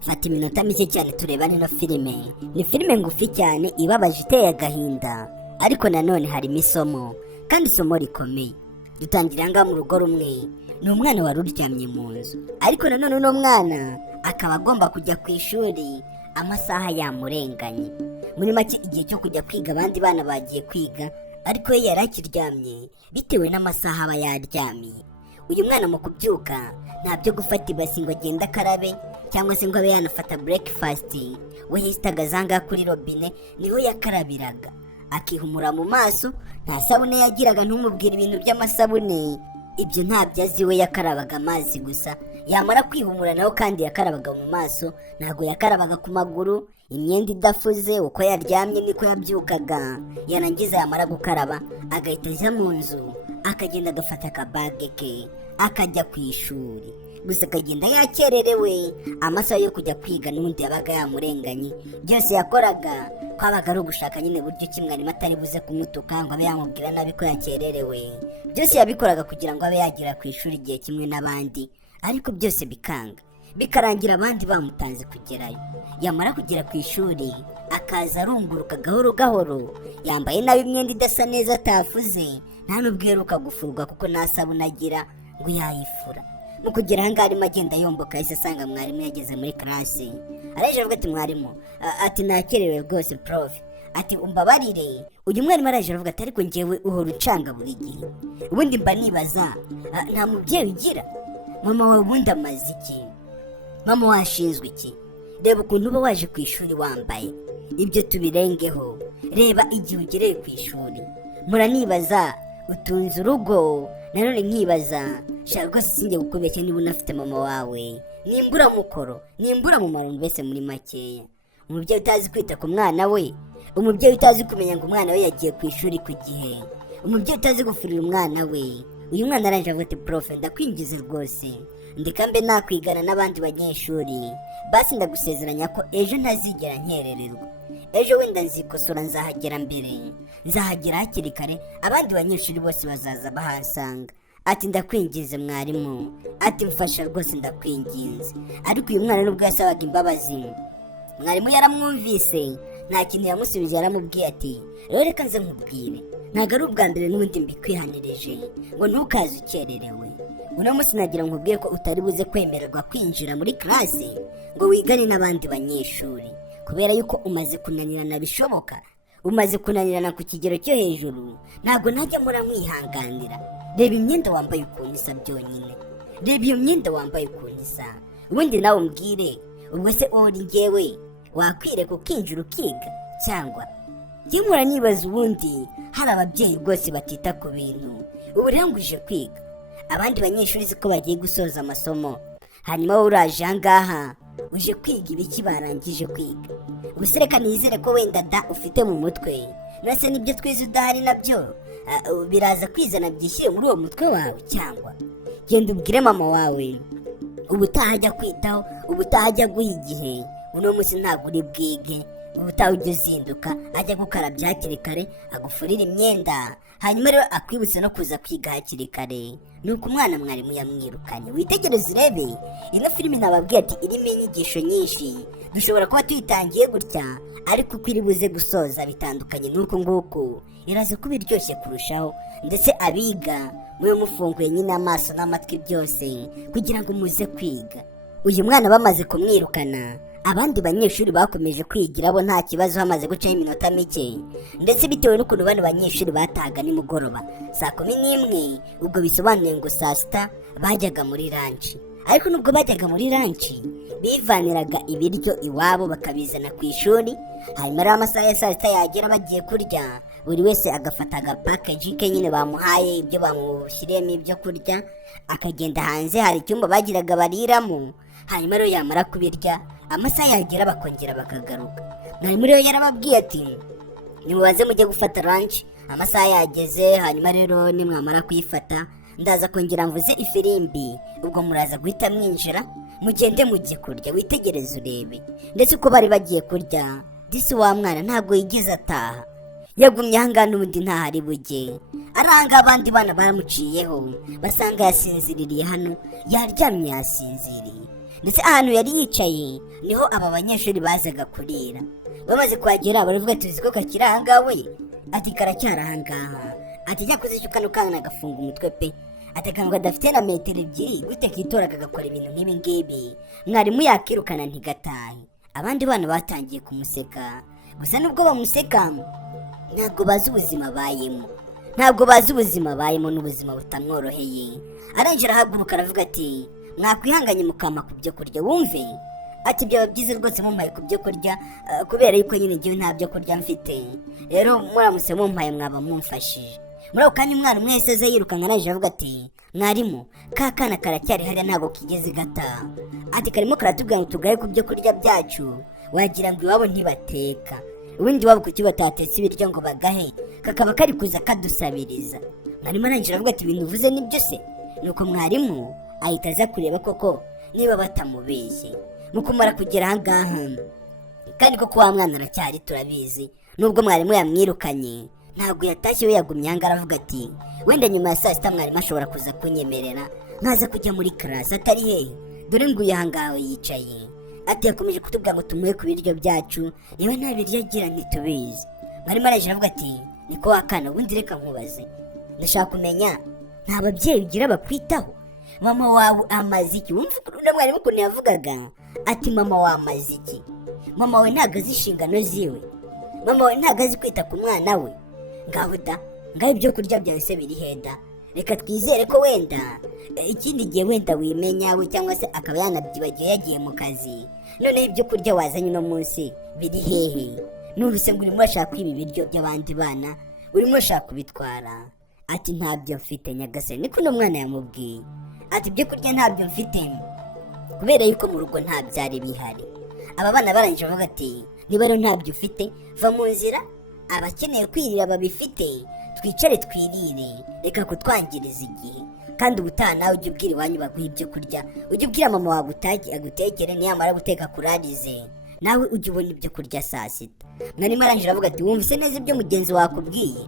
fata iminota mike cyane tureba ino filime. Ni filime ngufi cyane ibabaje iteye agahinda, ariko nanone harimo isomo, kandi isomo rikomeye. Dutangira ngaha mu rugo rumwe, ni umwana wari uryamye mu nzu, ariko nanone uno mwana akaba agomba kujya ku ishuri, amasaha yamurenganye. Muri make igihe cyo kujya kwiga abandi bana bagiye kwiga, ariko we yari akiryamye bitewe n'amasaha aba yaryamiye. Uyu mwana mu kubyuka nta byo gufata ibasi ngo agende akarabe cyangwa se ngo abe yanafata breakfast, we yahitaga azanga kuri robine niho yakarabiraga, akihumura mu maso. Nta sabune yagiraga, ntumubwire ibintu by'amasabune, ibyo ntabyo azi. We yakarabaga amazi gusa, yamara kwihumura nawe kandi yakarabaga mu maso, ntabwo yakarabaga ku maguru. Imyenda idafuze, uko yaryamye niko yabyukaga. Yarangiza yamara gukaraba agahita ajya mu nzu, akagenda agafata akabage ke akajya ku ishuri. Gusa akagenda yakererewe, amasaha yo kujya kwiga n'ubundi yabaga yamurenganye. Byose yakoraga kwabaga ari ugushaka nyine buryo ki mwarimu atari buze kumutuka ngo abe yamubwira nabi ko yakererewe. Byose yabikoraga kugira ngo abe yagera ku ishuri igihe kimwe n'abandi, ariko byose bikanga, bikarangira abandi bamutanze kugerayo. Yamara kugera ku ishuri akaza arunguruka gahoro gahoro, yambaye nabi, imyenda idasa neza atafuze, nta nubwo aheruka gufurwa kuko nta sabune agira ngo yayifura. Mu kugera ahangaha arimo agenda yomboka, yahise asanga mwarimu yageze muri classe. Araje avuga ati mwarimu, ati nakerewe rwose prof, ati umbabarire. Uyu mwarimu araje avuga ati ariko njyewe uhora ucanga buri gihe, ubundi mba nibaza nta mubyeyi ugira? Mama wawe ubundi amaze iki? Mama washinzwe iki? Reba ukuntu uba waje ku ishuri wambaye. Ibyo tubirengeho, reba igihe ugereye ku ishuri. Muranibaza utunze urugo, nanone nkibaza shaka rwose sinjye gukubeshya niba unafite mama wawe. Nimbura mukoro, nimbura mu marundo bese muri makeya. Umubyeyi utazi kwita ku mwana we, umubyeyi utazi kumenya ngo umwana we yagiye ku ishuri ku gihe, umubyeyi utazi gufurira umwana we. Uyu mwana aranje avuga ati prof, ndakwinjiza rwose, ndeka mbe nakwigana n'abandi banyeshuri, basi ndagusezeranya ko ejo ntazigera nkerererwa. Ejo wenda nzikosora, nzahagera mbere, nzahagera hakiri kare, abandi banyeshuri bose bazaza bahasanga. Ati ndakwingize mwarimu, ati mfasha rwose ndakwinginze. Ariko uyu mwana nubwo yasabaga imbabazi, mwarimu yaramwumvise, nta kintu yamusubije. Yaramubwiye ati rero reka nze nkubwire, ntabwo ari ubwa mbere n'ubundi mbikwihanirije ngo ntukaze ukererewe. Uno munsi nagira nkubwiye ko utari buze kwemererwa kwinjira muri classe ngo wigane n'abandi banyeshuri, kubera yuko umaze kunanirana bishoboka, umaze kunanirana ku kigero cyo hejuru. Ntabwo najya muramwihanganira. Reba imyenda wambaye ukuntu isa byonyine, reba iyo myenda wambaye ukuntu isa. Ubundi nawe umbwire, ubwo se wowe njyewe wakwireka ukinjira ukiga cyangwa? Njye mpora nibaza, ubundi hari ababyeyi rwose batita ku bintu. Ubu rero ngo uje kwiga, abandi banyeshuri siko bagiye gusoza amasomo, hanyuma wowe uraje ahangaha uje kwiga ibiki barangije kwiga? Ubuse reka nizere ko wenda da ufite mu mutwe, nase nibyo twize udahari nabyo biraza kwizana byishyire muri uwo mutwe wawe. Cyangwa genda ubwire mama wawe ubutaha ajya kwitaho, ubutaha ajya guha igihe. Uno munsi ntabwo uri bwige, ubutaha ujya uzinduka ajya gukarabya hakiri kare, agufurira imyenda, hanyuma rero akwibutsa no kuza kwiga hakiri kare. Nuko umwana mwarimu yamwirukanye. Witegereze urebe ino filime, nababwiye ati irimo inyigisho nyinshi. Dushobora kuba tuyitangiye gutya, ariko uko iri buze gusoza bitandukanye nuko nguko. Iraze kuba iryoshye kurushaho, ndetse abiga mube mufunguye nyine amaso n'amatwi byose kugira ngo muze kwiga. Uyu mwana bamaze kumwirukana, abandi banyeshuri bakomeje kwigira bo nta kibazo, hamaze gucaho iminota mike, ndetse bitewe n'ukuntu bano banyeshuri batahaga nimugoroba saa 11, ubwo bisobanuye ngo saa sita bajyaga muri lunch. Ariko nubwo bajyaga muri lunch, bivaniraga ibiryo iwabo bakabizana ku ishuri, hanyuma rero amasaha ya saa sita yagera bagiye kurya, buri wese agafata agapackage ke nyine bamuhaye, ibyo bamushyiriyemo ibyo kurya, akagenda hanze. Hari icyumba bagiraga bariramo, hanyuma rero yamara kubirya amasaha yagera bakongera bakagaruka. Mwarimu rero yarababwiye ati nimubaze mujye gufata lunch, amasaha yageze. Hanyuma rero nimwamara kuyifata ndaza kongera mvuze ifirimbi, ubwo muraza guhita mwinjira mugende mujye kurya. Witegereze urebe, ndetse uko bari bagiye kurya, disi wa mwana ntabwo yigeze ataha, yagumye ahangaha n'ubundi ntahari bujye. Aranga abandi bana baramuciyeho, basanga yasinziririye hano, yaryamye yasinziriye. ndetse ahantu yari yicaye niho aba banyeshuri bazaga kurira. Bamaze kuhagera baravuga ati uzi ko kakiri ahangaha we? Ati karacyari ahangaha. Ati cyakoze icyo kano kana gafunga umutwe pe. Ati kangwa adafite na metero ebyiri gute kitora kagakora ibintu nk'ibi ngibi, mwarimu yakirukana ntigatahe. Abandi bana batangiye kumuseka, gusa nubwo bamuseka ntabwo bazi ubuzima bayemo, n'ubuzima butamworoheye. Arangije arahaguruka aravuga ati mwakwihanganye mukama ku byo kurya wumve. Ati byaba byiza rwose mumpaye ku byo kurya, kubera yuko nyine njyewe nta byo kurya mfite, rero muramutse mumpaye mwaba mumfashije. Muri ako kanya umwana umwe yahise aza yirukanka arangije avuga ati mwarimu ka kana karacyari hariya ntabwo kigeze gataha. Ati karimo karatubwira ngo tugaye ku byo kurya byacu, wagira ngo iwabo ntibateka, ubundi wabo kuki batatetse ibiryo ngo bagahe, kakaba kari kuza kadusabiriza. Mwarimu arangije aravuga ati ibintu uvuze nibyo se? Nuko mwarimu ahita aza kureba koko niba batamubeshye. Mu kumara kugera ahangaha kandi koko wa mwana aracyari turabizi, nubwo mwarimu yamwirukanye ntabwo yatashye we yagumye ahanga aravuga ati wenda nyuma ya saa sita mwarimu ashobora kuza kunyemerera nkaza kujya muri karasi. Atari hehe, dore nguyu ahangaha yicaye. Ati yakomeje kutubwira ngo tumuhe ku biryo byacu, niba nta biryo agira ntitubizi. Mwarimu araje aravuga ati niko wakana ubundi reka nkubaze, ndashaka kumenya nta babyeyi ugira bakwitaho? Mama wawe amaze iki? Wumva mwarimu ukuntu yavugaga, ati mama wawe amaze iki? Mama wawe ntabwo azi inshingano ziwe, mama wawe ntabwo azi kwita ku mwana we. Ngaho da, ngaho ibyo kurya byahise biri heda, reka twizere ko wenda ikindi gihe wenda wimenya we, cyangwa se akaba yanabyibagiwe yagiye mu kazi. Noneho ibyo kurya wazanye uno munsi biri hehe? Numvise ngo urimo urashaka kwiba ibiryo by'abandi bana, urimo urashaka kubitwara. Ati ntabyo mfite nyagasani, niko uno mwana yamubwiye. Ati ibyo kurya ntabyo mfite kubera yuko mu rugo nta byari bihari. Aba bana barangije bavuga ati niba rero ntabyo ufite va mu nzira, abakeneye kwirira babifite, twicare twirire, reka kutwangiriza igihe. Kandi ubutaha nawe ujye ubwira iwanyu baguha ibyo kurya, ujye ubwira mama wawe agutekere, niyamara guteka kurarize nawe ujye ubona ibyo kurya saa sita. Mwarimu arangije aravuga ati wumvise neza ibyo mugenzi wakubwiye?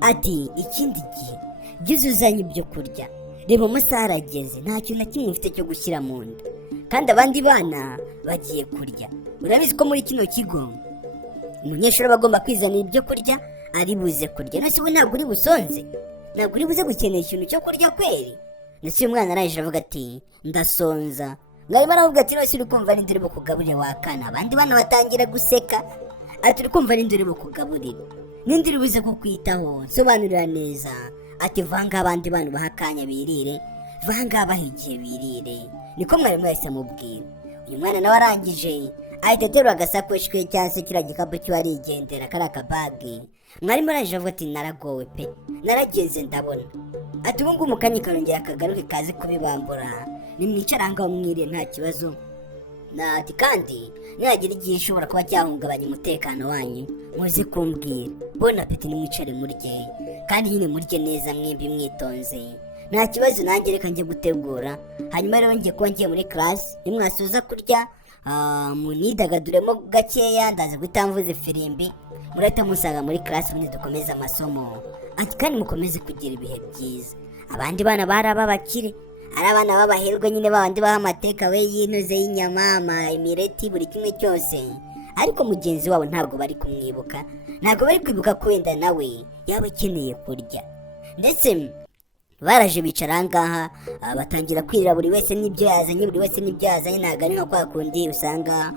Ati ikindi gihe jya uzanye ibyo kurya, reba amasaha arageze nta kintu na kimwe ufite cyo gushyira mu nda, kandi abandi bana bagiye kurya. Urabizi ko muri kino kigo umunyeshuri aba agomba kwizanira ibyo kurya ari buze kurya. Nose we ntabwo uri busonze, ntabwo uri buze gukenera ikintu cyo kurya kweri? Ndetse uyu mwana arangije avuga ati ndasonza. Mwarimu aravuga ati nose uri kumva n'indi uri bukugaburire wakana? Abandi bana batangira guseka. Ati uri kumva n'indi uri bukugaburire, n'indi uri buze kukwitaho, sobanurira neza. Ati vanga abandi bana baha akanya birire, vanga bahigiye birire. Niko mwarimu yahise amubwira. Uyu mwana nawe arangije ahita aterura agasakoshi ke cyangwa se kiriya gikapu cyo arigendera, kari akabage. Mwarimu arangije avuga ati naragowe pe, narageze ndabona. Ati ubu ngubu mu kanya karongera akagaruke kaze kubibambura, nimwicara ahangaho mwiriye nta kibazo. Ati kandi nihagira igihe ishobora kuba cyahungabanya umutekano wanyu muze kumbwira. Bona apeti nimwicare murye, kandi nyine murye neza mwembi mwitonze, nta kibazo. Nanjye reka njye gutegura, hanyuma rero ngiye kuba ngiye muri class. Nimwasuza kurya munidagaduremo gakeya, ndaza guhita mvuze firimbi, murahita musanga muri class ubundi dukomeze amasomo. Ati kandi mukomeze kugira ibihe byiza. Abandi bana bari ab'abakire, ari abana b'abaherwe nyine babandi baha amateka we y'intuze y'inyama, imireti, buri kimwe cyose. Ariko mugenzi wabo ntabwo bari kumwibuka, ntabwo bari kwibuka ko wenda nawe yaba akeneye kurya. Ndetse baraje bicara ahangaha batangira kwirira buri wese n'ibyo yazanye, ntabwo ari nka kwa kundi usanga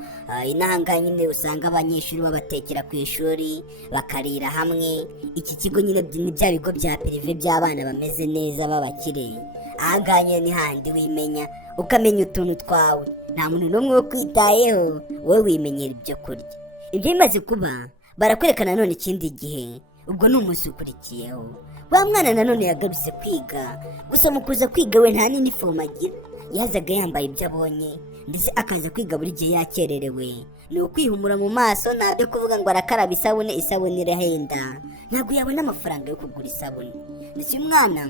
inahangaha nyine usanga abanyeshuri babatekera ku ishuri bakarira hamwe. Iki kigo nyine ni bya bigo bya pirive by'abana bameze neza b'abakire. Ahangaha nyine ni handi wimenya ukamenya utuntu twawe, nta muntu n'umwe wo kwitayeho, wowe wimenyera ibyo kurya. Ibyo bimaze kuba barakwereka nanone ikindi gihe, ubwo ni umunsi ukurikiyeho. Wa mwana nanone yagarutse kwiga, gusa mu kuza kwiga we nta n'inifomu agira, yazaga yambaye ibyo abonye, ndetse akaza kwiga buri gihe yakererewe. Ni ukwihumura mu maso, ntabyo kuvuga ngo arakaraba isabune irahenda, ntabwo yabona amafaranga yo kugura isabune. Ndetse uyu mwana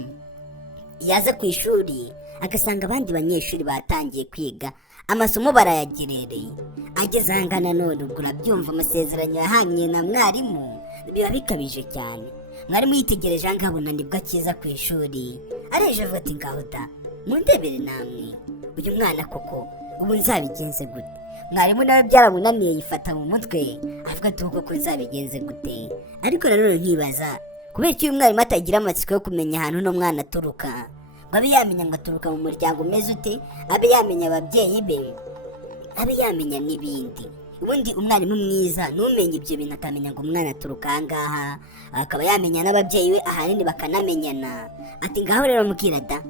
yaza ku ishuri agasanga abandi banyeshuri batangiye kwiga, amasomo barayagerereye. Ageze ahanga nanone ubwo urabyumva, amasezerano yahanye na mwarimu biba bikabije cyane. Mwarimu yitegereje ahangaha abona nibwo akiza ku ishuri, areje avuga ati ngaho da mundebere namwe, uyu mwana koko ubu nzabigenze gute? Mwarimu nawe byaramunaniye yifata mu mutwe avuga ati uko nzabigenze gute. Ariko nanone nkibaza kubera iki uyu mwarimu atagira amatsiko yo kumenya ahantu uno mwana aturuka, ngo abe yamenya ngo aturuka mu muryango umeze ute, abe yamenya ababyeyi be, abe yamenya n'ibindi. Ubundi umwarimu mwiza n'umenya ibyo bintu akamenya ngo umwana aturuka ahangaha, akaba yamenya n'ababyeyi we ahanini bakanamenyana. Ati ngaho rero mubwira da,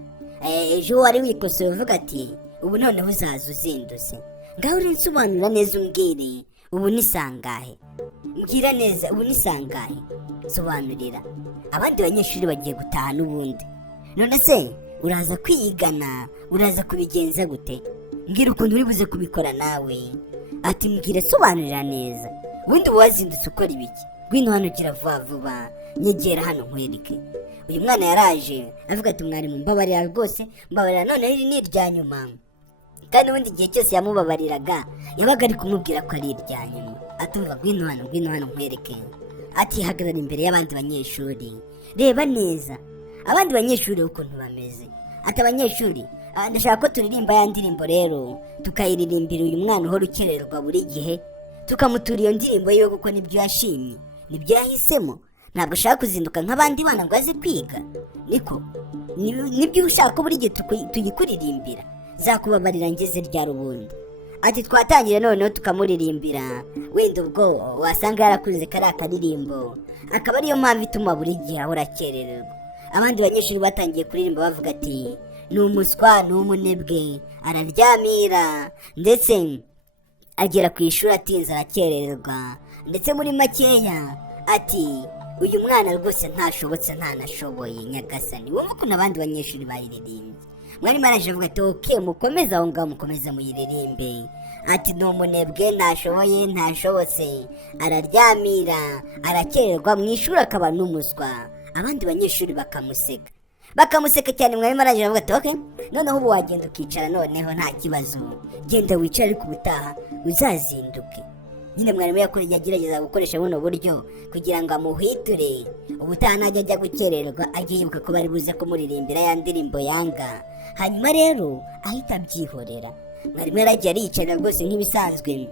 ejo wari wikosoye uvuga ati ubu noneho uzaza uzindutse, ngaho uri nsobanura neza umbwire ubu ni sangahe, mbwira neza ubu ni sangahe, sobanurira. Abandi banyeshuri bagiye gutaha n'ubundi, none se uraza kwigana, uraza kubigenza gute? Mbwira ukuntu uri buze kubikora nawe. Ati mbwira, sobanurira neza, ubundi wazindutse ukora ibiki? Ngwino hano gira vuba vuba, nyegera hano nkwereke. Uyu mwana yaraje avuga ati mwarimu mbabarira rwose, mbabarira none iri ni irya nyuma. Kandi ubundi igihe cyose yamubabariraga yabaga ari kumubwira ko ari irya nyuma. Atumva ngwino hano nkwereke. Ati hagarara imbere y'abandi banyeshuri, reba neza abandi banyeshuri ukuntu bameze. Ati abanyeshuri, ndashaka ko turirimba ya ndirimbo rero, tukayiririmbira uyu mwana uhora ukererwa buri gihe, tukamutura iyo ndirimbo yiwe kuko nibyo yashimye, nibyo yahisemo. Ntabwo ushaka kuzinduka nk'abandi bana ngo aze kwiga, niko nibyo ushaka buri gihe tuyikuririmbira. Zakubabarira ngeze ryari ubundi? Ati twatangire noneho tukamuririmbira, wenda ubwo wasanga yarakuze kari akaririmbo, akaba ariyo mpamvu ituma buri gihe ahora akerererwa. Abandi banyeshuri batangiye kuririmba bavuga ati ni umuswa, ni umunebwe, araryamira, ndetse agera ku ishuri atinze arakerererwa, ndetse muri makeya ati uyu mwana rwose ntashobotse ntanashoboye. Nyagasani, wumva ukuntu abandi banyeshuri bayiririmbye. Mwarimu araje avuga ati oke, mukomeze aho ngaho, mukomeze muyiririmbe. Ati ni umunebwe, ntashoboye, ntashobotse, araryamira, arakererwa, mu ishuri akaba n'umuswa. Abandi banyeshuri bakamuseka cyane. Mwarimu araje avuga ati oke, noneho ubu wagenda ukicara, noneho nta kibazo, genda wicare, ariko ubutaha uzazinduke. Nyine mwarimu yagerageza gukoresha buno buryo kugira ngo amuhwiture, ubutaha najya ajya gukererwa ajye yibuka ko bari buze kumuririmbira ya ndirimbo yanga, hanyuma rero ahita abyihorera. Mwarimu yaragiye ariyicarira rwose nk'ibisanzwe,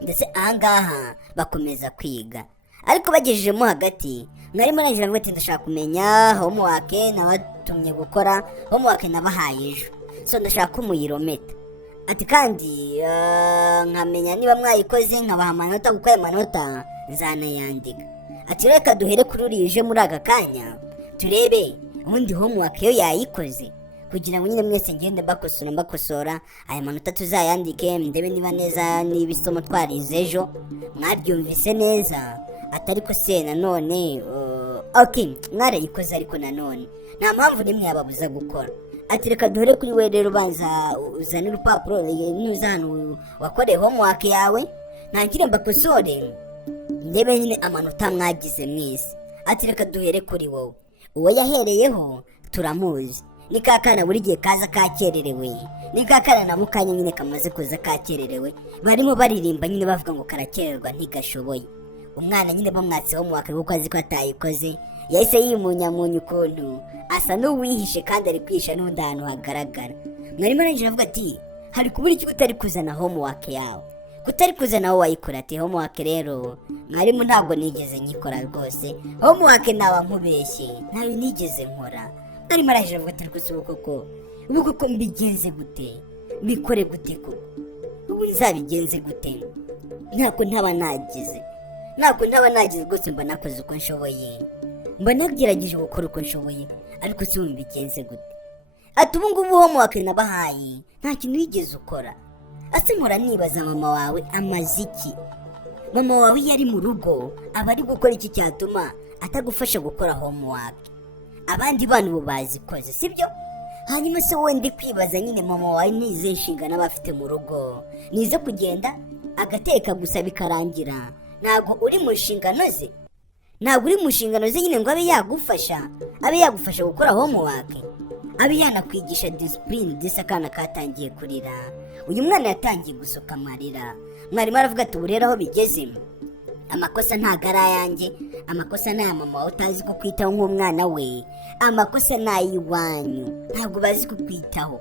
ndetse ahangaha bakomeza kwiga. Ariko bagejejemo hagati, mwarimu aragira ngo ati ndashaka kumenya homework nabatumye gukora, homework nabahaye ejo, so ndashaka ko muyirometa. Ati kandi nkamenya niba mwayikoze, nkabaha amanota, kuko ayo manota nzanayandika. Ati reka duhere kuri urije muri aka kanya turebe ubundi homework yo yayikoze, kugira ngo nyine mwese ngende mbakosora aya manota tuzayandike, ndebe niba neza niba isomo twarize ejo mwaryumvise neza. Atari ko se nanone okay mwarayikoze, ariko nanone nta mpamvu nimwe yababuza gukora. Ati reka duhere kuri we rero, banza uzane urupapuro nuza hano wakoreye homework yawe, ntangire mbakosore ndebe nyine amanota mwagize mwese. Ati reka duhere kuri wowe, uwo yahereyeho turamuzi, ni kakana buri gihe kaza kakererewe, ni kakana na mukanya nyine kamaze kuza kakererewe, barimo baririmba nyine bavuga ngo karakererwa ntigashoboye. Umwana nyine bamwatse homework kuko azi ko atayikoze, yahise yimunyamunya ukuntu asa n'uwihishe kandi ari kwisha n'undi ahantu hagaragara. Mwarimu arangije avuga ati hari kubura iki utari kuzana homework yawe, kutari kuzana aho wayikora? Ati homework rero mwarimu ntabwo nigeze nyikora rwose, homework naba nkubeshye, ntawe nigeze nkora. Mwarimu arangije avuga ati rwose ubu koko mbigenze gute, mbikore gute ko ubu nzabigenze gute? Ntabwo ntaba nagize rwose, mba nakoze uko nshoboye, mba nagerageje gukora uko nshoboye, ariko si mbigenze gute? Ati ubu ngubu homework nabahaye nta kintu wigeze ukora. Ase mpora nibaza mama wawe amaze iki? Mama wawe iyo ari mu rugo aba ari gukora iki cyatuma atagufasha gukora homework? Abandi bana ubu bazikoze, sibyo? Hanyuma se wowe ndi kwibaza nyine mama wawe nize inshingano aba afite mu rugo, nize kugenda agateka gusa bikarangira, ntabwo uri mu nshingano ze? Ntabwo uri mu nshingano ze nyine ngo abe yagufasha gukora homework, abe yanakwigisha discipline. Disa akana katangiye kurira, uyu mwana yatangiye gusuka amarira. Mwarimu aravuga ati ubu rero aho bigeze, amakosa ntago ari ayanjye, amakosa ni aya mama wawe utazi kukwitaho nk'umwana we, amakosa ni ay'iwanyu, ntabwo bazi kukwitaho,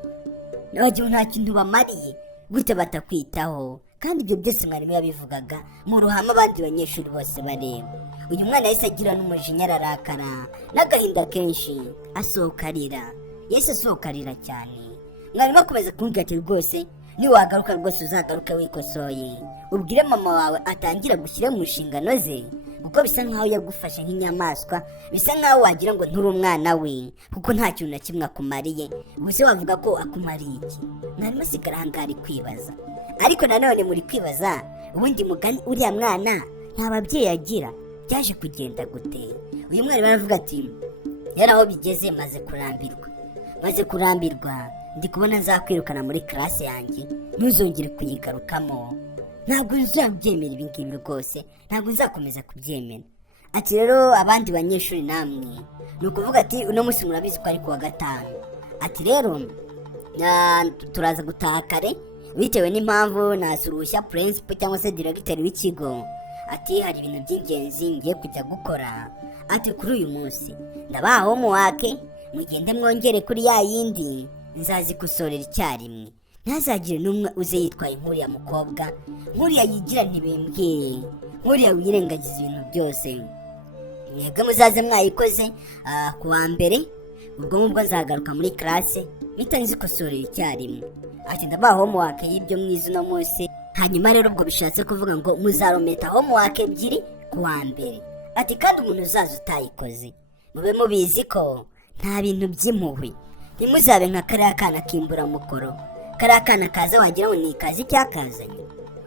nta kintu bamariye. gute batakwitaho? Kandi ibyo byose mwarimu yabivugaga mu ruhame abandi banyeshuri bose bareba. Uyu mwana yahise agira n'umujinya, ararakara n'agahinda kenshi, asohoka arira. Yahise asohoka arira cyane. Mwarimu akomeza kumbwira ati rwose niwagaruka rwose uzagaruke wikosoye, ubwire mama wawe atangira gushyira mu nshingano ze, kuko bisa nkaho yagufashe nk'inyamaswa, bisa nkaho wagira ngo nturi umwana we, kuko nta kintu na kimwe akumariye. Ubuse wavuga ko akumariye iki? Mwarimu asigara ahangaha ari kwibaza. Ariko nanone muri kwibaza, ubundi mugani uriya mwana nta babyeyi agira, byaje kugenda gute? Uyu mwarimu aravuga ati yari aho bigeze maze kurambirwa ndi kubona nzakwirukana muri classe yanjye, ntuzongere kuyigarukamo. Ntabwo nzabyemera ibi ngibi rwose, ntabwo nzakomeza kubyemera. Ati rero abandi banyeshuri namwe, ni ukuvuga ati uno munsi murabizi ko ari kuwa gatanu. Ati rero turaza gutaha kare bitewe n'impamvu nasurushya principal cyangwa se directeur w'ikigo. Ati hari ibintu by'ingenzi ngiye kujya gukora. Ati kuri uyu munsi ndabaha homework, mugende mwongere kuri ya yindi nzazikosorera icyarimwe. Ntazagire n'umwe uze yitwaye nk'uriya mukobwa, nk'uriya yigira ntibembwire, nk'uriya wirengagiza ibintu byose. Mwebwe muzaze mwayikoze ku wa mbere, ubwo ngubwo nzagaruka muri classe mpita nzikosorera icyarimwe. Ati ndabaha homework y'ibyo mwize uno munsi, hanyuma rero ubwo bishatse kuvuga ngo muzarometa homework ebyiri ku wa mbere. Ati kandi umuntu uzaza utayikoze mube mubizi ko nta bintu by'impuhwe, ntimuzabe nka kariya kana k'imburamukoro, kariya kana kaza wagira ngo ni ikazi cyakazanye,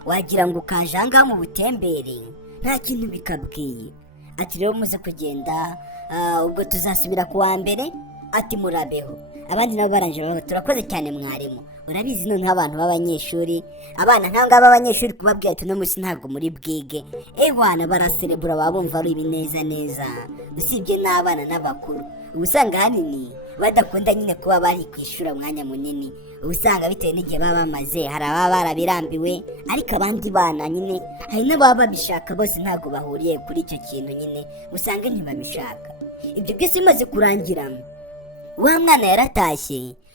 wagira ngo kaje ahangaha mu butembere nta kintu bikabwiye. Ati rero muze kugenda, ubwo tuzasubira ku wa mbere. Ati murabeho. Abandi nabo baranje bavuga turakoze cyane mwarimu, urabizi noneho abantu b'abanyeshuri, abana nk'angaba b'abanyeshuri kubabwira ati uno munsi ntabwo muri bwige, ewana baraserebura baba bumva ari ibineza, usibye n'abana n'abakuru. Ubusanga hanini badakunda nyine kuba bari kwishura umwanya munini, ubusanga bitewe n'igihe baba bamaze, hari ababa barabirambiwe, ariko abandi bana nyine hari n'ababa babishaka, bose ntabwo bahuriye kuri icyo kintu nyine, usanga ntibabishaka. Ibyo byose bimaze kurangira, wa mwana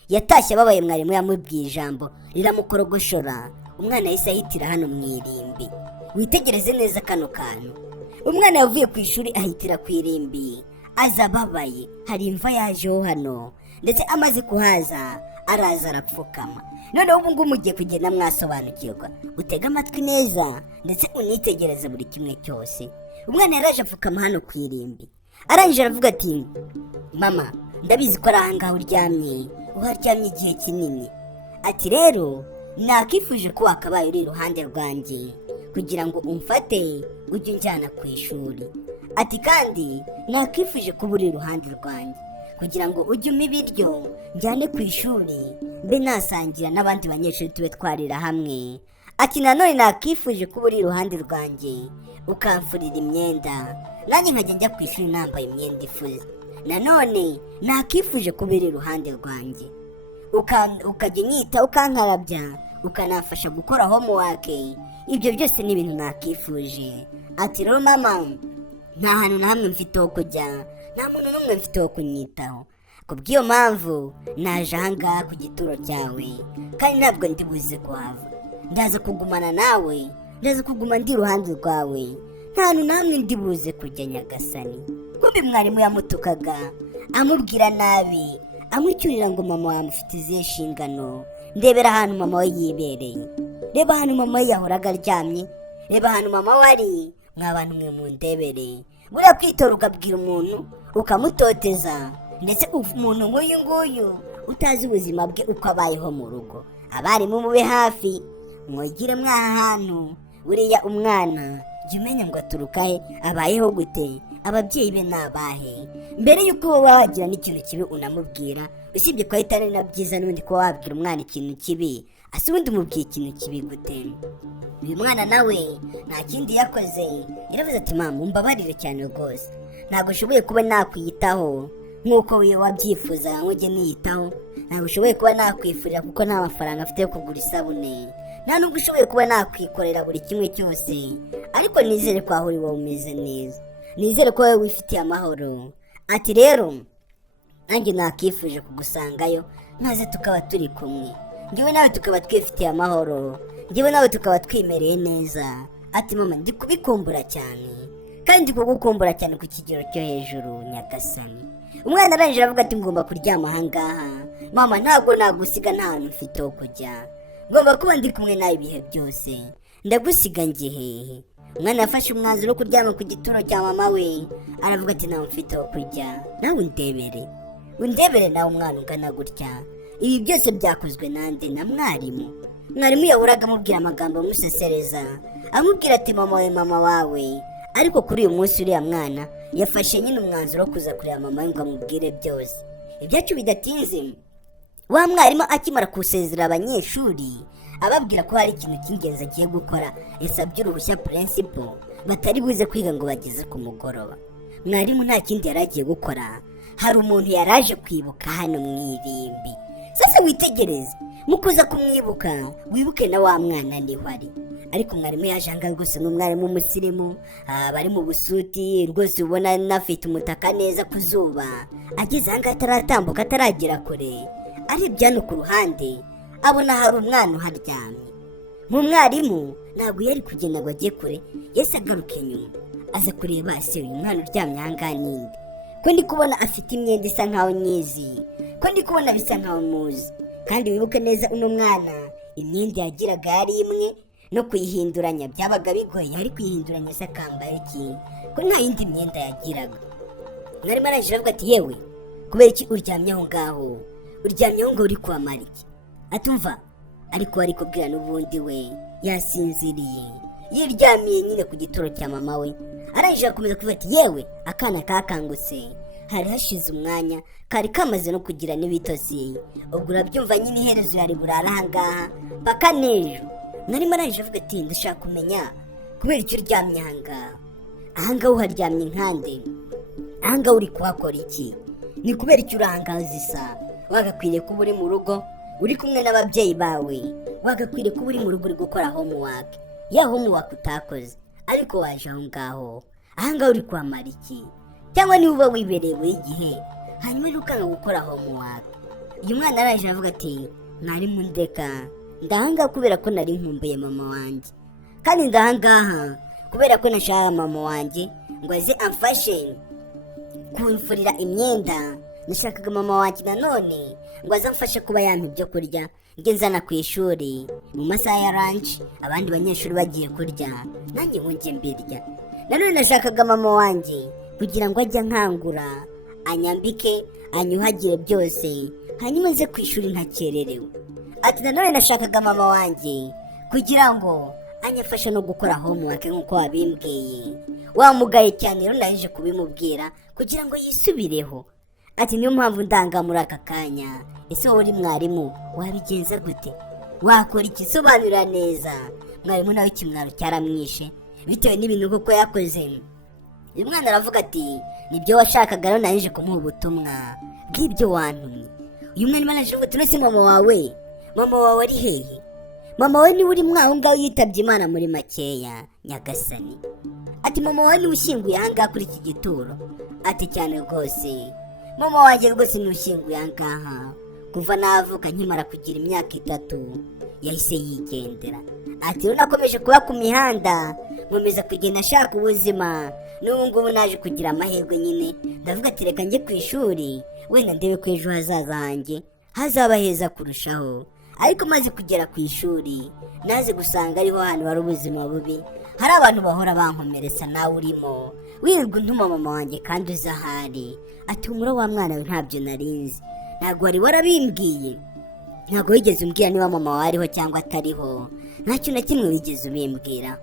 yatashye ababaye. Mwarimu yamubwiye ijambo riramukorogoshora. Umwana yahise ahitira hano mu irimbi. Witegereze neza kano kantu, umwana yavuye ku ishuri ahitira ku irimbi, aza ababaye. Hari imva yajeho hano, ndetse amaze kuhaza araza arapfukama. Noneho ubu ngubu mugiye kugenda mwasobanukirwa, utega amatwi neza ndetse unitegereze buri kimwe cyose. Umwana yaraje apfukama hano ku irimbi, arangije aravuga ati mama ndabizi ko ari ahangaha uharyamye igihe kinini. Ati rero nakifuje ko wakabaye uri iruhande rwanjye kugira ngo umfate ujye unjyana ku ishuri. Ati kandi nakifuje kuba uri iruhande rwanjye kugira ngo ujye umpa ibiryo njyane ku ishuri, mbe nasangira n'abandi banyeshuri tube twarira hamwe. Ati nanone nakifuje kuba uri iruhande rwanjye ukamfurira imyenda, nanjye nkajya njya ku ishuri nambaye imyenda ifuze. Nanone nakifuje kuba uri iruhande rwanjye ukajya unyita, ukankarabya, ukanafasha gukora homework. Ibyo byose ni ibintu nakifuje. Ati rero mama nta hantu na hamwe mfite ho kujya, nta muntu n'umwe mfite ho kunyitaho, kubw'iyo mpamvu naje ahangaha ku gituro cyawe, kandi ntabwo ndi buze kuhava. Ndaza kugumana nawe, ndaza kuguma ndi iruhande rwawe, nta hantu na hamwe ndi buze kujya nyagasani. Kumbe mwarimu yamutukaga, amubwira nabi, amwicyurira ngo mama wamufite izihe nshingano. Ndebera ahantu mama we yibereye, reba ahantu mama we yahoraga aryamye, reba ahantu mama we ari. Mw'abantu mwe mundebere, buriya kwitora ukabwira umuntu ukamutoteza, ndetse umuntu nk'uyu nguyu utazi ubuzima bwe uko abayeho mu rugo. Abarimu mube hafi, mwigire mwaha hantu. Buriya umwana jya umenya ngo aturuka he, abayeho gute, ababyeyi be nabahe, mbere yuko wowe wagira n'ikintu kibi unamubwira. Usibye ko ahita ari na byiza n'ubundi kuba wabwira umwana ikintu kibi, ase ubundi umubwiye ikintu kibi gute? Uyu mwana nawe nta kindi yakoze, yaravuze ati mama umbabarire cyane rwose, ntabwo ushoboye kuba nakwiyitaho nk'uko we wabyifuza ngo ujye niyitaho, ntabwo ushoboye kuba nakwifurira kuko nta mafaranga afite yo kugura isabune, nta nubwo ushoboye kuba nakwikorera buri kimwe cyose, ariko nizere ko aho uri wowe umeze neza, nizere ko wowe wifitiye amahoro. Ati rero nanjye nakifuje kugusangayo maze tukaba turi kumwe, njyewe nawe tukaba twifitiye amahoro, njyewe nawe tukaba twimereye neza. Ati mama ndi kubikumbura cyane, kandi ndi kugukumbura cyane ku kigero cyo hejuru nyagasani. Umwana arangije aravuga ati ngomba kuryama ahangaha mama, ntabwo nagusiga, nta hantu mfite ho kujya, ngomba kuba ndi kumwe nawe ibihe byose, ndagusiga njye hehe? Umwana yafashe umwanzuro wo kuryama ku gituro cya mama we, aravuga ati ntawe mfite ho kujya, nawe undebere nawe umwana ungana gutya. Ibi byose byakozwe nande? Na mwarimu. Mwarimu yahoraga amubwira amagambo amusesereza, amubwira ati mama wawe. Ariko kuri uyu munsi uriya mwana yafashe nyine umwanzuro wo kuza kureba mama we ngo amubwire byose. Ibyacu bidatinze, wa mwarimu akimara kusezera abanyeshuri ababwira ko hari ikintu cy'ingenzi agiye gukora, yasabye uruhushya principal batari buze kwiga ngo bageze ku mugoroba. Mwarimu nta kindi yari agiye gukora, hari umuntu yaraje kwibuka hano mu irimbi. Sasa witegereze, mu kuza kumwibuka wibuke na wa mwana niho ari. Ariko mwarimu yaje ahangaha rwose n'umwarimu w'umusirimu, bari mu busuti rwose, ubona anafite umutaka neza ku zuba. Ageze ahangaha ataratambuka, ataragera kure, arebye hano ku ruhande abona hari umwana uharyamye. Mu mwarimu ntabwo yari kugenda ngo ajye kure, yese agaruka inyuma aza kureba se uyu mwana uryamye ahangaha ninde, ko ndi kubona afite imyenda isa nkaho nyizi, ko ndi kubona bisa nkaho muzi. Kandi wibuke neza uno mwana imyenda yagiraga yari imwe, no kuyihinduranya byabaga bigoye, yari kuyihinduranya se akambaye iki, ko nta yindi myenda yagiraga. Mwarimu arangije aravuga ati yewe kubera iki uryamye aho ngaho, uryamye aho ngaho uri kwamara iki? Atumva ariko ari kubwira n'ubundi we yasinziriye, yiryamiye nyine ku gituro cya mama we. Arangije akomeza kuvuga ati yewe akana kakangutse, hari hashize umwanya kari kamaze no kugira n'ibitosi, ubwo urabyumva nyine iherezo yari burara ahangaha mpaka n'ejo. Mwarimu arangije avuga ati ndashaka kumenya kubera icyo uryamye ahangaha uharyamye nkande, ahangaha uri kuhakora iki? Ni kubera icyo uri ahangaha zisa? Wagakwiriye kuba uri mu rugo uri kumwe n'ababyeyi bawe, wagakwiriye kuba uri mu rugo uri gukora homework, ya homework utakoze, ariko waje aho ngaho ahangaha uri kwamara iki? Cyangwa niba uba wiberewe igihe hanyuma uri ukanga gukora homework. Uyu mwana arangije aravuga ati mwarimu ndeka, ndahangaha kubera ko nari nkumbuye mama wanjye, kandi ndahangaha kubera ko nashaka mama wanjye ngo aze amfashe kumfurira imyenda. Nashakaga mama wanjye nanone ngo aze amfashe kuba yampa ibyo kurya njye nzana ku ishuri mu masaha ya lunch, abandi banyeshuri bagiye kurya nanjye ngo njye mbirya. Nanone nashakaga mama wanjye kugira ngo ajye ankangura, anyambike, anyuhagire byose, hanyuma nze ku ishuri ntakererewe. Ati nanone nashakaga mama wanjye kugira ngo anyafashe no gukora homework nk'uko wabimbwiye. Wamugaye cyane rero naje kubimubwira kugira ngo yisubireho. Ati niyo mpamvu ndanga muri aka kanya. Ese wowe uri mwarimu wabigenza gute? Wakora iki? Sobanura neza. Mwarimu nawe ikimwaro cyaramwishe bitewe n'ibintu kuko yakoze. Uyu mwana aravuga ati nibyo washakaga, rero naje kumuha ubutumwa bw'ibyo wantumye. Uyu mwana araje avuga ati nese mama wawe ari hehe? Mama we niwe uri mwaho ngaho yitabye Imana muri makeya nyagasani. Ati mama wawe ni ushyinguye ahangaha kuri iki gituro? Ati cyane rwose mama wanjye rwose ni ushyinguye ahangaha, kuva navuka nkimara kugira imyaka 3 yahise yigendera. Ati rero nakomeje kuba ku mihanda nkomeza kugenda ashaka ubuzima, n'ubu ngubu naje kugira amahirwe nyine ndavuga ati reka njye ku ishuri wenda ndebe ko ejo hazaza hanjye hazaba heza kurushaho. Ariko maze kugera ku ishuri naze gusanga ariho hantu hari ubuzima bubi, hari abantu bahora bankomeretsa nawe urimo, wirirwa untuma mama wanjye kandi uza ahari. Ati umuro wa mwana we ntabyo narinzi, ntabwo wari warabimbwiye, ntabwo wigeze umbwira niba mama wawe ariho cyangwa atariho, ntacyo na kimwe wigeze ubimbwira.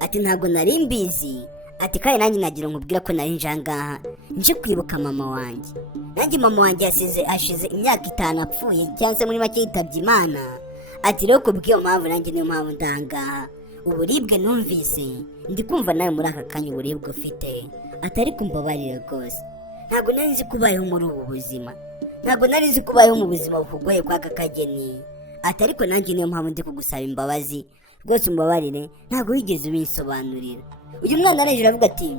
Ati ntabwo nari mbizi. Ati kandi nanjye nagira nkubwira ko nari nje ahangaha nje kwibuka mama wanjye. Nanjye mama wanjye ashize imyaka 5 apfuye, cyangwa se muri make yitabye Imana. Ati rero kubw'iyo mpamvu nanjye niyo mpamvu ndangaha. Uburibwe numvise ndi kumva nawe muri aka kanya uburibwe ufite, atari kumbabarira rwose. Ntabwo nari nzi kubayeho muri ubu buzima, ntabwo nari nzi kubayeho mu buzima bukugoye kw'aka kageni. Ati ariko nanjye niyo mpamvu ndi kugusaba imbabazi rwose, umbabarire, ntabwo wigeze ubinsobanurira. Uyu mwana arangije aravuga ati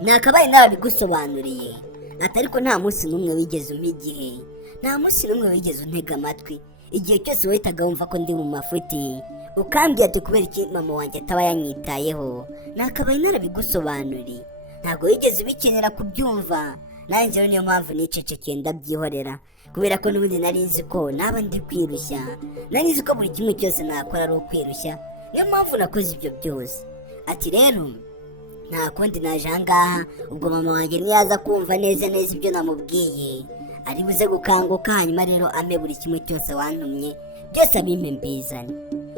nakabaye narabigusobanuriye. Ati ariko nta munsi n'umwe wigeze umpa igihe, nta munsi n'umwe wigeze untega amatwi. igihe cyose wahitaga wumva ko ndi mu mafuti ukambwira ati kubera iki mama wanjye ataba yanyitayeho, nakabaye narabigusobanuriye, ntabwo wigeze ubikenera kubyumva. Nanjye rero niyo mpamvu nicecekeye ndabyihorera, kubera ko n'ubundi nari nzi ko naba ndi kwirushya, nari nzi ko buri kimwe cyose nakora ari ukwirushya, niyo mpamvu nakoze ibyo byose. Ati rero nta kundi naje ahangaha, ubwo mama wanjye niyaza kumva neza ibyo namubwiye ari buze gukanguka, hanyuma rero ame buri kimwe cyose wantumye byose abimpe mbizane.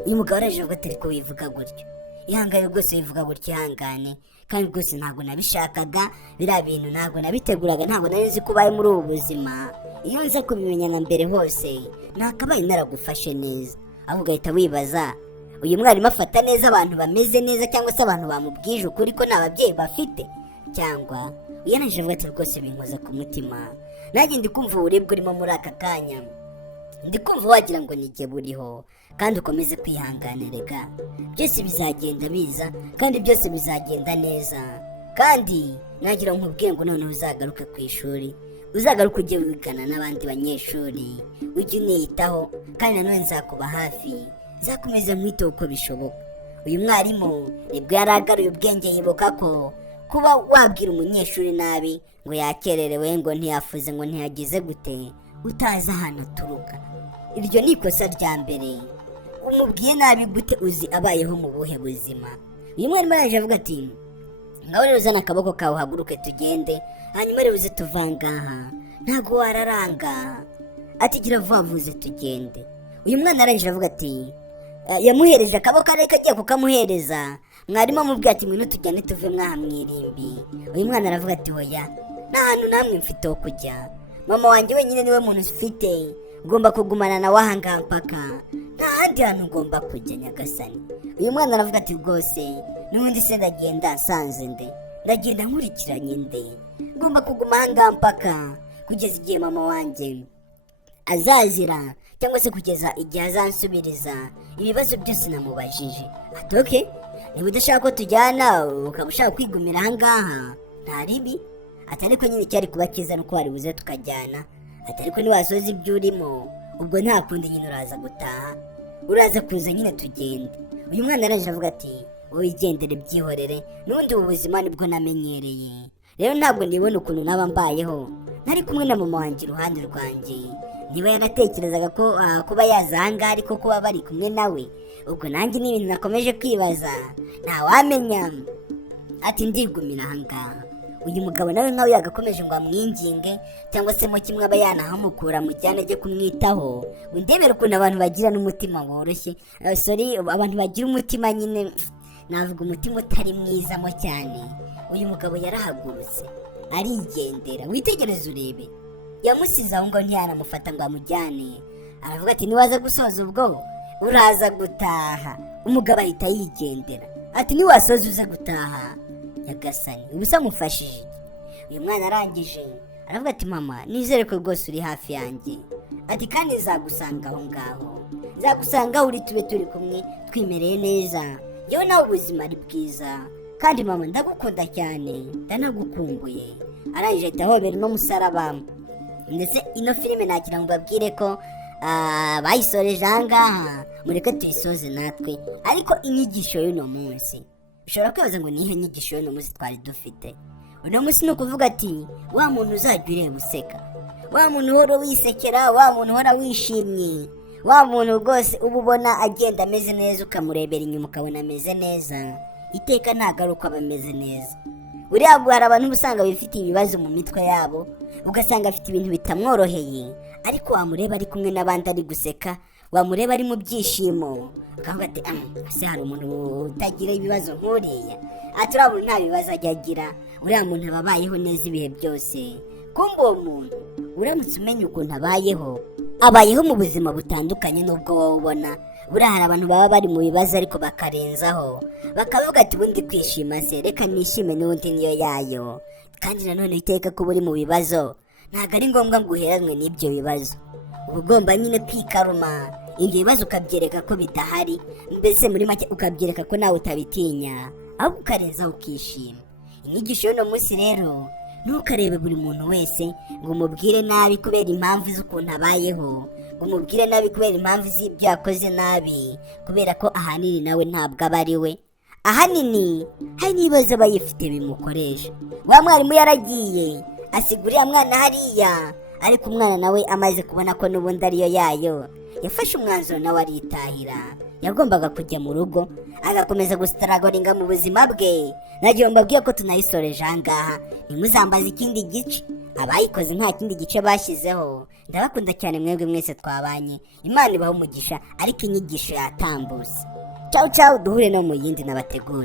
Uyu mugabo araje avuga ati ariko wivuga gutyo, ihangane rwose wivuga gutyo, ihangane, kandi rwose ntabwo nabishakaga, biriya bintu ntabwo nabiteguraga, ntabwo nari nzi ko ubaye muri ubu buzima. Iyo nza kubimenya na mbere hose nakabaye naragufashe neza. ahubwo ugahita wibaza, uyu mwarimu afata neza abantu bameze neza cyangwa se abantu bamubwije ukuri ko nta babyeyi bafite, cyangwa uyanaje avuga ati rwose binkoza ku mutima, nanjye ndi kumva uburibwe urimo muri aka kanya, ndi kumva wagira ngo nijye buriho, kandi ukomeze kwihanganirega, byose bizagenda biza kandi byose bizagenda neza. Kandi nagira nkubwiye ngo noneho uzagaruke ku ishuri, uzagaruke ujye wigana n'abandi banyeshuri, ujye uniyitaho, kandi nanone nzakuba hafi, nzakomeza mwiteho uko bishoboka. Uyu mwarimu nibwo yaragaruye ubwenge, yibuka ko kuba wabwira umunyeshuri nabi ngo yakererewe, ngo ntiyafuze, ngo ntiyagize gute, utazi ahantu aturuka, iryo ni ikosa rya mbere. Umubwiye nabi gute uzi abayeho mu buhe buzima? Uyu mwarimu araje avuga ati ngaho rero uzana akaboko kawe uhaguruke tugende, hanyuma rero uze tuvangaha, ntago wararanga. Ati gira vuba vuze tugende. Uyu mwana arangije avuga ati yamuhereje akaboko ariko agiye kukamuhereza, mwarimu amubwira ati ngwino tujyane tuve mwaha mwirimbi. Uyu mwana aravuga ati hoya, nta hantu namwe mfite ho kujya, mama wanjye wenyine niwe muntu ufite, ugomba kugumana nawe ahangaha mpaka, nta handi hantu ugomba kujya nyagasani. Uyu mwana aravuga ati rwose n'ubundi se ndagenda nsanze nde, ndagenda nkurikiranye nde, ngomba kuguma ahangaha mpaka kugeza igihe mama wanjye azazira, cyangwa se kugeza igihe azansubiriza ibibazo byose namubajije. Ati okay, niba udashaka ko tujyana ukaba ushaka kwigumira ahangaha nta ribi. Ati ariko nyine cyari kuba cyiza nuko wari buze tukajyana. Ati ariko niwasoza ibyo urimo ubwo nta kundi nyine uraza gutaha, uraza kuza nyine tugende. Uyu mwana araje avuga ati wigendere byihorere, n'ubundi ubu buzima nibwo namenyereye, rero ntabwo nibona ukuntu naba mbayeho ntari kumwe na mama wanjye iruhande rwanjye. Niba yanatekerezaga ko kuba yaza ahangaha ariko kuba bari kumwe nawe, ubwo nanjye ni ibintu nakomeje kwibaza, ntawamenya. Ati ndigumira ahangaha. Uyu mugabo nawe nkawe yagakomeje ngo amwinginge, cyangwa se mu kimwe aba yanahamukura mu cyane ajye kumwitaho. Undebera ukuntu abantu bagira n'umutima woroshye, abantu bagira umutima nyine, navuga umutima utari mwizamo cyane. Uyu mugabo yarahagurutse arigendera, witegereze urebe, yamusize aho ngo ntiyanamufata ngo amujyane. Aravuga ati niwaza gusoza ubwo uraza gutaha. Umugabo ahita yigendera. Ati niwasoza uze gutaha nyagasani, ubusa mufashije. Uyu mwana arangije aravuga ati mama nizere ko rwose uri hafi yanjye, ati kandi nzagusanga aho ngaho, nzagusanga uri tube turi kumwe twimereye neza, yewe nawe ubuzima ari bwiza, kandi mama ndagukunda cyane ndanagukumbuye. Arangije ahita ahobera no musaraba. Ndetse ino filime nagira ngo babwire ko bayisoreje ahangaha, mureke tuyisoze natwe. Ariko inyigisho y'uno munsi ushobora kwibaza ngo nihe nyigisho y'uno munsi twari dufite? Uno munsi ni ukuvuga ati wa muntu uzajya ureba useka, wa muntu uhora wisekera, wa muntu uhora wishimye, wa muntu rwose uba ubona agenda ameze neza, ukamurebera inyuma ukabona ameze neza, iteka ntabwo ari uko aba ameze neza. Buriya hari abantu usanga bifitiye ibibazo mu mitwe yabo, ugasanga afite ibintu bitamworoheye, ariko wamureba ari kumwe n'abandi ari guseka, wamureba ari mu byishimo, ukavuga ati ese hari umuntu utagira ibibazo nk'uriya? Ati uriya muntu nta bibazo ajya agira, uriya muntu aba abayeho neza ibihe byose. Kumbe uwo muntu uramutse umenya ukuntu abayeho mu buzima butandukanye n'ubwo wowe ubona. Buriya hari abantu baba bari mu bibazo ariko bakarenzaho, bakavuga ati ubundi kwishima se reka nishime n'ubundi niyo yayo. Kandi nanone iteka ko uri mu bibazo ntabwo ari ngombwa ngo uheranwe n'ibyo bibazo, uba ugomba nyine kwikaruma, ibyo bibazo ukabyereka ko bidahari, mbese muri make ukabyereka ko nawe utabitinya, ahubwo ukarenzaho ukishima. Inyigisho y'uno munsi rero, ntukarebe buri muntu wese ngo umubwire nabi kubera impamvu z'ukuntu abayeho, ngo umubwire nabi kubera impamvu z'ibyo yakoze nabi, kubera ko ahanini nawe ntabwo aba ari we. Ahanini hari n'ibibazo aba yifite bimukoresha. Wa mwarimu yaragiye asiga uriya mwana hariya, ariko umwana nawe amaze kubona ko n'ubundi ariyo yayo, yafashe umwanzuro nawe aritahira. Yagombaga kujya mu rugo agakomeza gusitaragoringa mu buzima bwe. Nagiye mbabwiye ko tunayisoreje ahangaha, ntimuzambaze ikindi gice. Abayikoze nta kindi gice bashyizeho. Ndabakunda cyane mwebwe mwese twabanye, Imana ibahe umugisha, ariko inyigisho yatambutse. Ciao ciao, duhure no mu yindi nabategura.